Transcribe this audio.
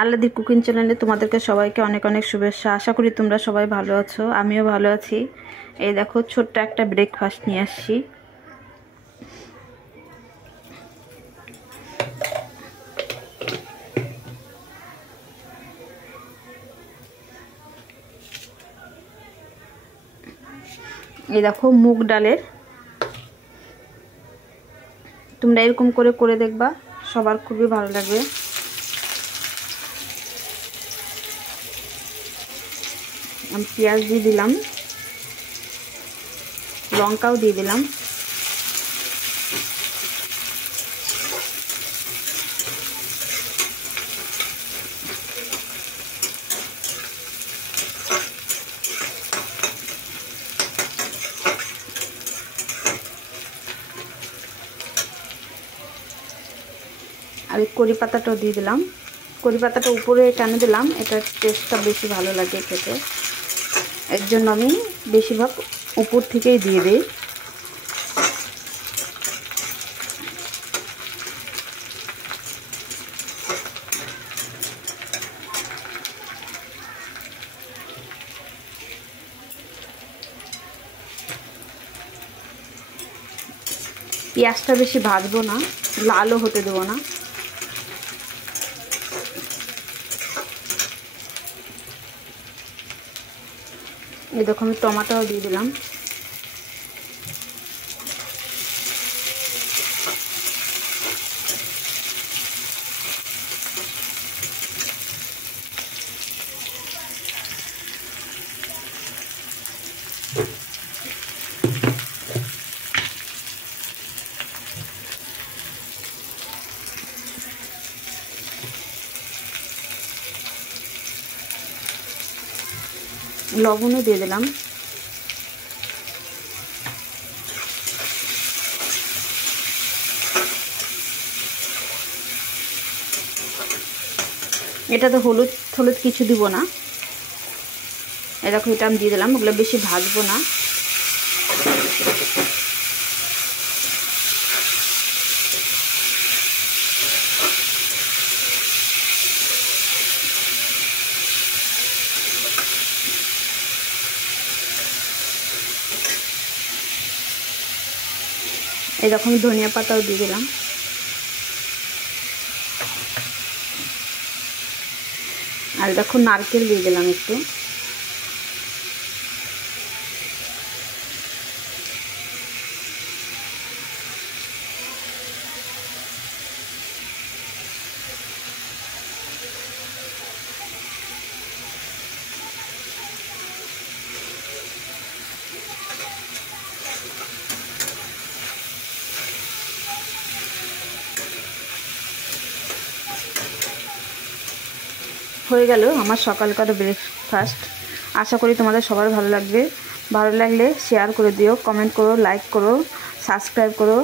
আল্লাদি কুকিং চ্যানেলে তোমাদেরকে সবাইকে অনেক অনেক শুভেচ্ছা। আশা করি তোমরা সবাই ভালো আছো, আমিও ভালো আছি। এই দেখো ছোট্ট একটা ব্রেকফাস্ট নিয়ে আসছি। এই দেখো মুগ ডালের, তোমরা এরকম করে দেখবা, সবার খুবই ভালো লাগবে। আমি পেঁয়াজ দিয়ে দিলাম, লঙ্কাও দিয়ে দিলাম। আর কড়ি পাতাটাও দিয়ে দিলাম। কড়ি পাতাটা উপরে কেন দিলাম, এটার টেস্টটা বেশি ভালো লাগে খেতে, এর জন্য আমি বেশিরভাগ উপর থেকেই দিয়ে দিই। পেঁয়াজটা বেশি ভাজবো না, লালও হতে দেবো না। এই দেখো আমি টমেটোও দিয়ে দিলাম। লবণও দিয়ে দিলাম। এটাতে হলুদ কিছু দিব না। এরকম এটা আমি দিয়ে দিলাম, ওগুলো বেশি ভাজবো না। এরকম ধনিয়া পাতাও দিয়ে দিলাম। আর দেখো নারকেল দিয়ে দিলাম একটু। হয়ে গেল আমার সকালকার ব্রেকফাস্ট। আশা করি তোমাদের সবার ভালো লাগবে। ভালো লাগলে শেয়ার করে দিও, কমেন্ট করো, লাইক করো, সাবস্ক্রাইব করো।